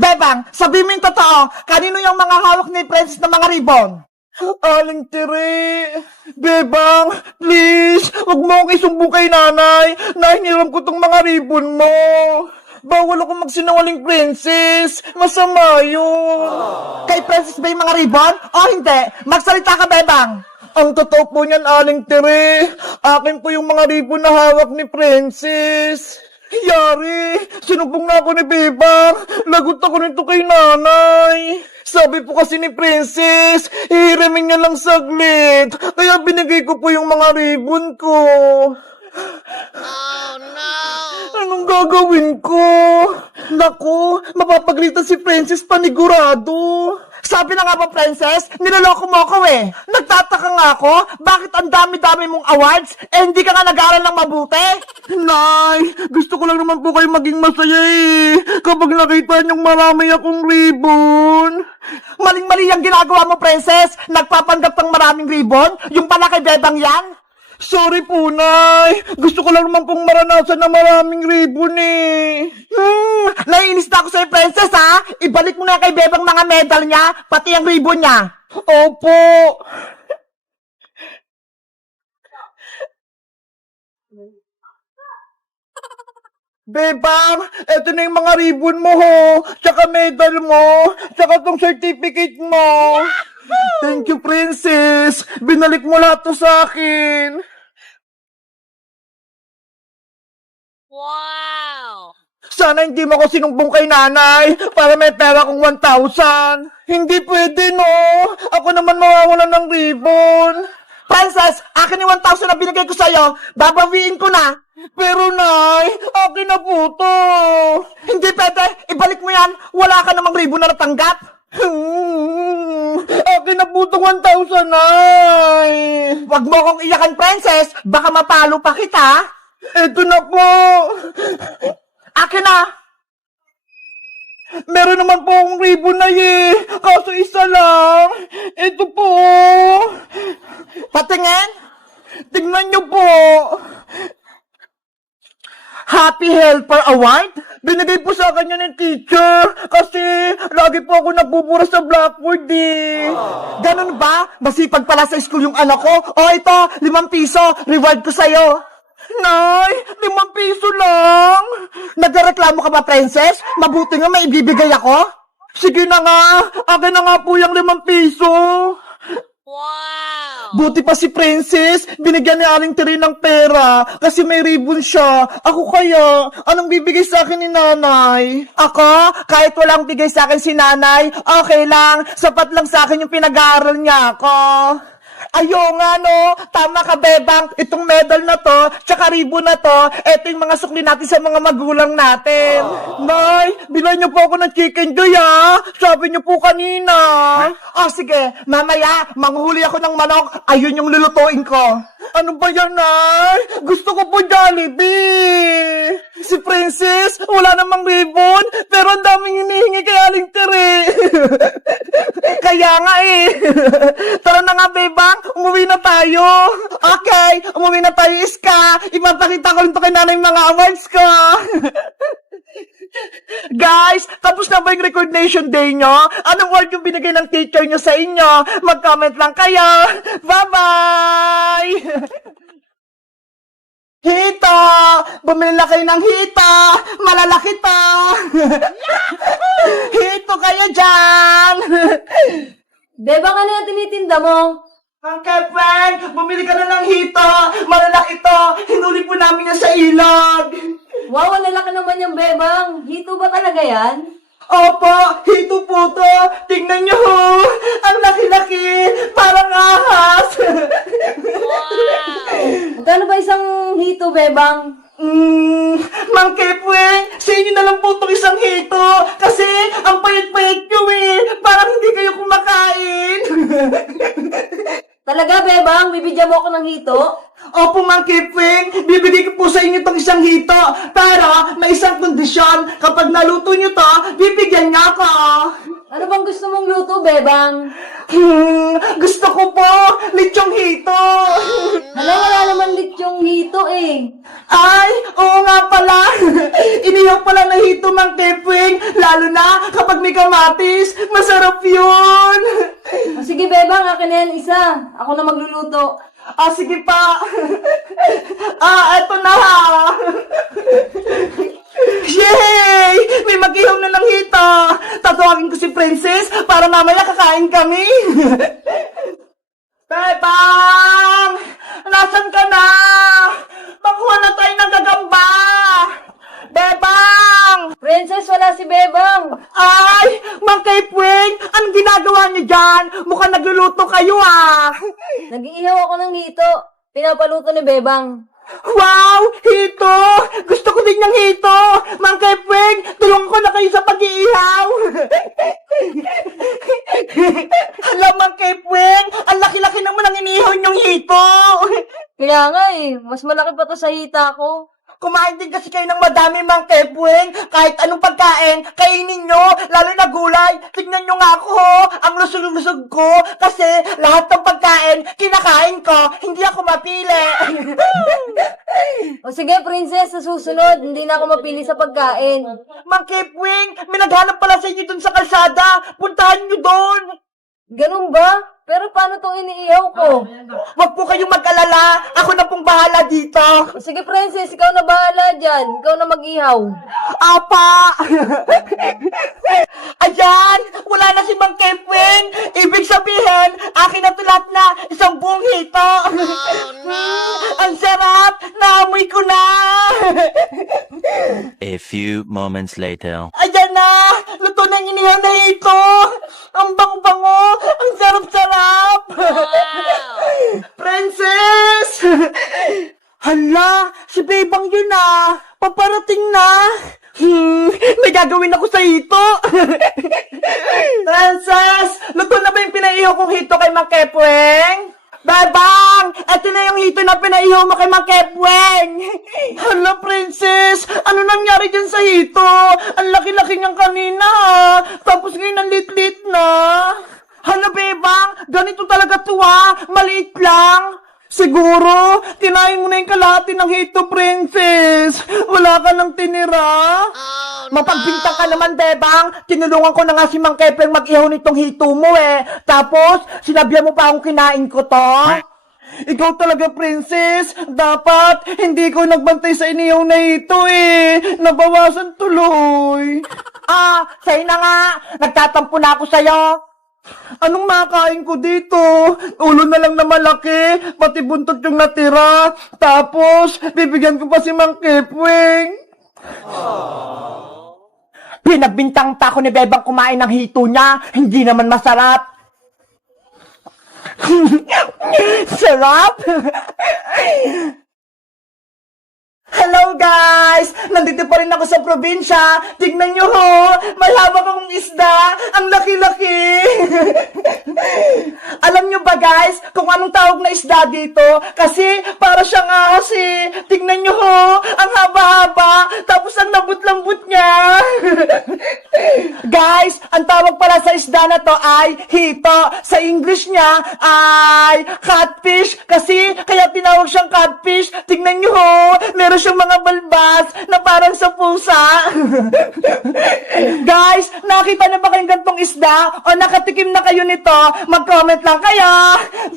Bebang, sabi mo yung totoo, kanino yung mga hawak ni Princess na mga ribbon? Aling Tiri, Bebang, please, wag mo akong isumbong kay nanay. Nahingiram ko tong mga ribbon mo. Bawal ako magsinungaling, Princess. Masama yun. Kay Princess ba yung mga ribbon? O hindi? Magsalita ka, Bebang. Ang totoo po niyan, Aling Tiri. Akin po yung mga ribbon na hawak ni Princess. Yari, sinumpong na ako ni Bebang. Lagot ako nito kay nanay. Sabi po kasi ni Princess, hihiramin niya lang saglit. Kaya binigay ko po yung mga ribbon ko. Oh no! Anong gagawin ko? Naku, mapapagalitan si Princess panigurado. Sabi na nga ba, Princess, niloloko mo ako eh. Nagtataka nga ako, bakit ang dami-dami mong awards, hindi ka nga nag-aaral ng mabuti? Nay, gusto ko lang naman po kayo maging masaya eh. Kapag nakita niyong marami akong ribbon. Maling-mali ang ginagawa mo, Princess. Nagpapanggap ng maraming ribbon, yung pala kay Bebang yan. Sorry po, Nay. Gusto ko lang naman pong maranasan na maraming ribbon eh. Naiinis na ako sa'yo, Princess, ha? Ibalik mo na kay Bebang mga medal niya, pati ang ribbon niya. Opo. Bebang, eto na yung mga ribbon mo, ho. Tsaka medal mo. Tsaka tong certificate mo. Thank you, Princess. Binalik mo lahat to sa akin. Wow! Sana hindi mo ako sinumbong kay nanay para may pera kong 1,000. Hindi pwede, no? Ako naman mawawalan ng ribbon. Princess, akin yung 1,000 na binigay ko sa'yo. Babawiin ko na. Pero, Nay, akin na po to. Hindi pwede. Ibalik mo yan. Wala ka namang ribbon na natanggap. Akin na po itong 1,000, Nay. Huwag mo akong iyakan, Princess. Baka mapalo pa kita. Eto na po. Akin na. Meron naman po akong ribbon na eh. Kaso isa lang. Ito po. Patingin. Tingnan niyo po. Happy Helper Award? Binigay po sa akin yun ng teacher kasi lagi po ako nabubura sa blackboard eh. Ganun ba? Masipag pala sa school yung anak ko. O ito, 5 piso. Reward ko sa'yo. Nay, 5 piso lang. Nagreklamo ka ba, Princess? Mabuti nga may ibibigay ako. Sige na nga. Akin na nga po yung 5 piso. Wow! Buti pa si Princess, binigyan ni Aling Tiri ng pera kasi may ribbon siya. Ako kaya, anong bibigay sa akin ni nanay? Ako, kahit walang bigay sa akin si nanay, okay lang, sapat lang sa akin yung pinag-aaral niya ako. Ayo nga no, tama ka Bebang, itong medal na to, tsaka ribbon na to, eto yung mga sukli natin sa mga magulang natin. Nay, bilhan niyo po ako ng chicken joy ah, sabi niyo po kanina. Sige, mamaya, manghuhuli ako ng manok, ayun yung lulutuin ko. Ano ba yan, Nay? Gusto ko po Jollibee. Si Princess, wala namang ribbon, pero ang daming hinihingi kay Aling Tiri. Kaya nga eh. Tara na nga, Bebang, umuwi na tayo. Okay, umuwi na tayo, Iska. Ipapakita ko rin to kay nanay yung mga awards ko. Guys, tapos na ba yung recognition day nyo? Anong award yung binigay ng teacher nyo sa inyo? Mag-comment lang kayo. Bye-bye! Hito! Bumili na kayo ng hito! Malalaki to! Hito kayo dyan! Bebang, ano yung tinitinda mo? Uncle Frank, bumili ka na ng hito! Malalaki to! Hinuli po namin yan sa ilog! Wow, ang lalaki naman yung Bebang. Hito ba talaga yan? Opo, hito po to! Tingnan nyo ho! Ang laki-laki! Parang ahas! Magkano ba isang hito, Bebang? Mang Kepweng, sa inyo na lang po itong isang hito kasi ang payat-payat nyo eh. Parang hindi kayo kumakain. Talaga, Bebang? Bibigyan mo ako ng hito? Opo, Mang Kepweng, bibigay ko po sa inyo itong isang hito. Pero may isang kondisyon, kapag naluto nyo to, bibigyan niya ako. Ano bang gusto mong luto, Bebang? Gusto ko po, lechong hito. Hala, wala naman lechong hito eh. Ay, oo nga pala. Inihaw pala na hito, Mang Kepwing. Lalo na kapag may kamatis. Masarap yun. O sige, Bebang, akin na yan isa. Ako na magluluto. Sige pa. Eto na ha. Yay! May mag-ihaw na ng hito. Tatawagin ko si Princess para mamaya kakain kami. Bebang! Nasaan ka na? Makuha na tayo ng gagamba. Bebang! Princess, wala si Bebang. Ay! Mang Kepwing! Anong ginagawa niyo dyan? Mukhang nagluluto kayo Nag-iihaw ako ng hito. Pinapaluto ni Bebang. Wow! Hito! Gusto ko din ng hito! Mang Kepwing, tulungan ko na kayo sa pag-iihaw! Hala, Mang Kepwing! Ang laki-laki naman ang inihaw niyong hito! Kaya nga eh, mas malaki pa to sa hita ko. Kumain din kasi kayo ng madami, Mang Kepwing. Kahit anong pagkain, kainin nyo. Lalo na gulay. Tignan nyo nga ako, ang lusog-lusog ko. Kasi lahat ng pagkain, kinakain ko. Hindi ako mapili. O sige, Princess, sa susunod, hindi na ako mapili sa pagkain. Mang Kepwing, may naghanap pala sa inyo dun sa kalsada. Puntahan nyo doon. Ganun ba? Pero paano tong iniihaw ko? Huwag po kayong mag-alala. Ako na pong bahala dito. O sige, Princess, ikaw na bahala dyan. Ikaw na mag-ihaw. Apa! Ayan! Wala na si Mang Kepwing! Ibig sabihin, akin na to lahat na isang buong hito! Ang sarap! Naamoy ko na! A few moments later. Ayan na! Luto na yung inihaw na hito! Ang bango-bango! Ang sarap-sarap! Princess! Hala! Si Bebang yun Paparating na! May gagawin ako sa hito! Princess! Luto na ba yung pinaihaw kong hito kay Mang Kepwing? Bebang! Eto na yung hito na pinaihaw mo kay Mang Kepwing! Hala, Princess! Ano nangyari dyan sa hito? Ang laki-laki niyang kanina Tapos ngayon ang lit-lit na! Hala, Bebang! Ganito talaga to Maliit lang! Siguro, kinain mo na yung kalahati ng hito, Princess. Wala ka nang tinira. Mapagbintang ka naman, Bebang. Tinulungan ko na nga si Mang Kepwing mag-ihaw nitong hito mo Tapos, sinabihan mo pa akong kinain ko to. Ikaw talaga, Princess. Dapat, hindi ko nagbantay sa inihaw na hito Nabawasan tuloy. Sa'yo na nga. Nagtatampo na ako sa'yo. Anong makain ko dito? Ulo na lang na malaki, pati buntot yung natira. Tapos, bibigyan ko pa si Mang Kepwing. Pinagbintang pa ako ni Bebang kumain ng hito niya. Hindi naman masarap. Sarap! Hello guys! Nandito pa rin ako sa probinsya. Tignan nyo may hawak akong isda. Ang laki-laki. Alam nyo ba guys, kung anong tawag na isda dito? Kasi para siyang ahas Tignan nyo ang haba-haba. Tapos ang lambot-lambot niya. Guys, ang tawag pala sa isda na to ay hito. Sa English niya ay catfish. Kasi kaya tinawag siyang catfish. Tignan nyo meron siyang mga balbas na parang sa pusa. Guys, nakita na ba kayong gantong isda? O nakatikim na kayo nito? Mag-comment lang kayo.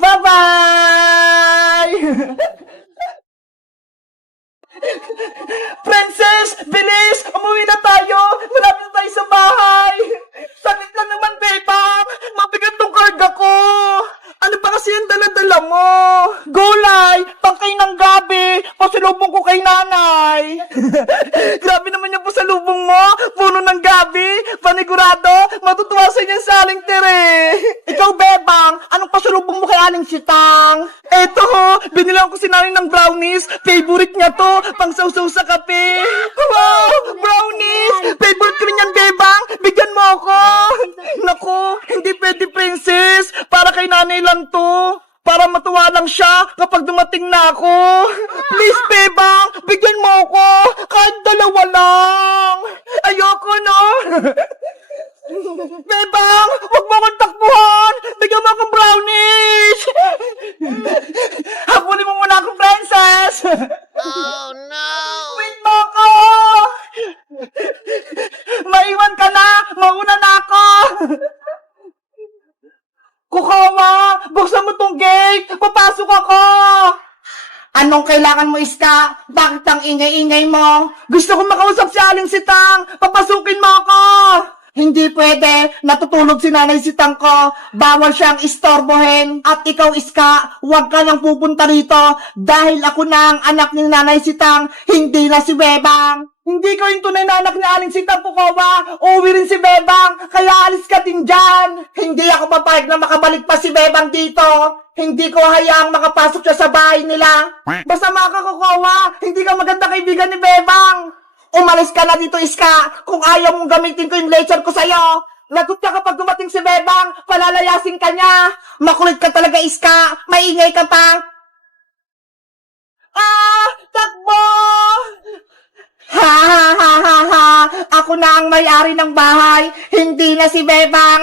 Bye-bye! Princess, bilis! Umuwi na tayo! Malapit na tayo sa bahay! Sakit lang naman, Bebang! Mabigat tong karga ko! Ano ba kasi yung dala-dala mo? Gulay! Pangkay ng gabi! Pasalubong ko kay nanay! Grabe naman yung pasalubong mo! Puno ng gabi! Panigurado! Matutuwa sa inyo sa Aling Tere! Ikaw, Bebang! Anong pasalubong mo kay Aling Sitang? Eto binilang ko si nanay ng brownies! Favorite niya to! Pang sausaw sa kape! Wow! Brownies! Favorite ko rin yan, Bebang! Bigyan mo ako! Naku! Hindi pwede, Princess! Para kay nanay lang to! Para matuwa lang siya kapag dumating na ako! Please, Bebang! Bigyan mo ako! Kahit dalawa lang! Ayoko, no? Bebang! Huwag mo akong takbuhan! Bigyan mo akong brownies! Habulin mo muna akong princess! Oh no! Wait mo ako! Maiwan ka na! Mauna na ako! Kukawa! Buksan mo tong gate! Papasok ako! Anong kailangan mo, Iska? Bakit ang ingay-ingay mo? Gusto kong makausap si Aling Sitang! Papasukin mo ako! Hindi pwede. Natutulog si Nanay Sitang ko. Bawal siyang istorbohin. At ikaw, Iska, huwag ka nang pupunta rito dahil ako na ang anak ni Nanay Sitang, hindi na si Bebang. Hindi ko yung tunay na anak ni Aling Sitang, Pukawa. Uuwi rin si Bebang, kaya alis ka din dyan. Hindi ako papayag na makabalik pa si Bebang dito. Hindi ko hayaang makapasok siya sa bahay nila. Masama ka, Kukawa. Hindi ka maganda kaibigan ni Bebang. Umalis ka na dito, Iska. Kung ayaw mong gamitin ko yung laser ko sa'yo. Lagot ka kapag dumating si Bebang. Palalayasin ka niya. Makulit ka talaga, Iska. Maingay ka pa. Takbo! Ha ha ha ha ha. Ako na ang may-ari ng bahay. Hindi na si Bebang.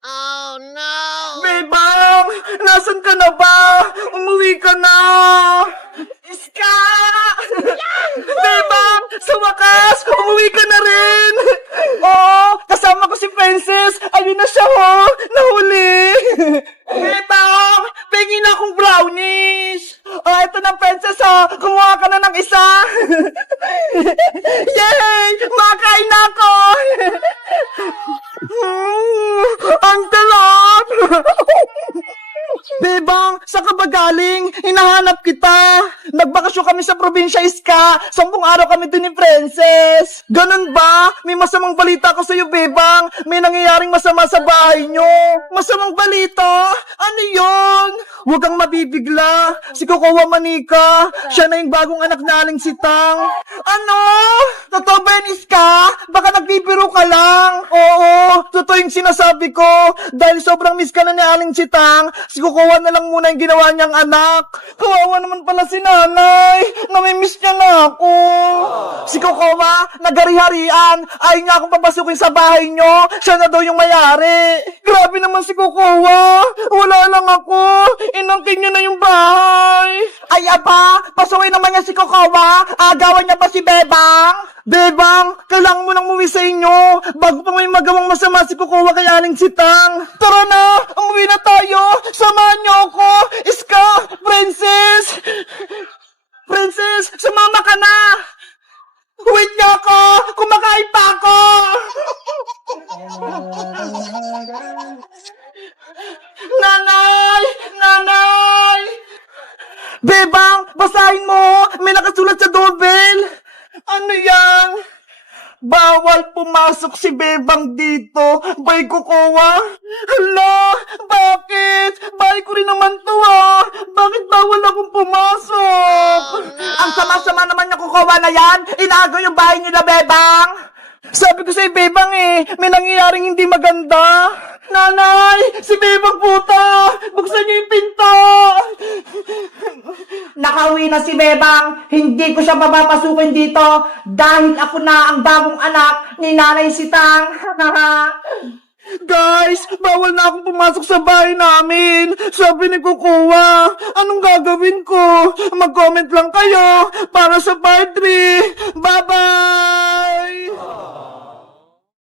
Oh no! Bebang! Nasaan ka na ba? Umuwi ka na! Iska! Bebang! Sa wakas! Umuwi ka na rin! Oo! Kasama ko si Princess! Ayun na siya, ho! Nahuli! Bebang! Pengin na akong brownies! Ito na, Princess, ho! Kumuha ka na ng isa! Yay! Makain na ako! Ang talap! Bebang, saan ka ba galing? Hinahanap kita. Nagbakasyon kami sa probinsya, Iska. 10 araw kami dun ni Princess. Ganun ba? May masamang balita ko sa'yo, Bebang. May nangyayaring masama sa bahay nyo. Masamang balita? Ano yon? Huwag kang mabibigla. Si Kukawa Manika. Siya na yung bagong anak na Aling Sitang. Ano? Totoo ba yan, Iska? Baka nagbibiro ka lang. Oo, totoo yung sinasabi ko. Dahil sobrang miss ka na ni Aling Sitang, si Kukawa na lang muna yung ginawa niyang anak. Kawawa naman pala si nanay. Namimiss niya na ako. Si Kukawa, nagari-harian. Ayaw niya akong papasukin sa bahay niyo. Siya na daw yung may-ari. Grabe naman si Kukawa. Wala lang ako. Inangkin niya na yung bahay. Ay aba, pasaway naman niya si Kukawa. Agawan niya pa si Bebang. Bebang, kailangan mo nang umuwi sa inyo bago pa may magawang masama si Kukawa kay Aling Sitang. Tara na, umuwi na tayo. Samahan niyo ako. Iska, Princess. Princess, sumama ka na. Wait niyo ako. Kumakain pa ako. Nanay! Nanay! Bebang, basahin mo! May nakasulat sa doorbell! Ano yan? Bawal pumasok si Bebang dito! Bay Kukawa! Hala! Bakit? Bahay ko rin naman to, ah! Bakit bawal akong pumasok? Ang sama-sama naman niya Kukawa na yan! Inaagaw yung bahay nila, Bebang! Sabi ko sa'yo, Bebang, may nangyayaring hindi maganda. Nanay! Si Bebang puta! Buksan niyo yung pinto! Nakauwi na si Bebang. Hindi ko siya papapasukin dito dahil ako na ang bagong anak ni Nanay Sitang. Guys, bawal na akong pumasok sa bahay namin. Sabi ni Kukawa, anong gagawin ko? Mag-comment lang kayo para sa part 3. Bye-bye!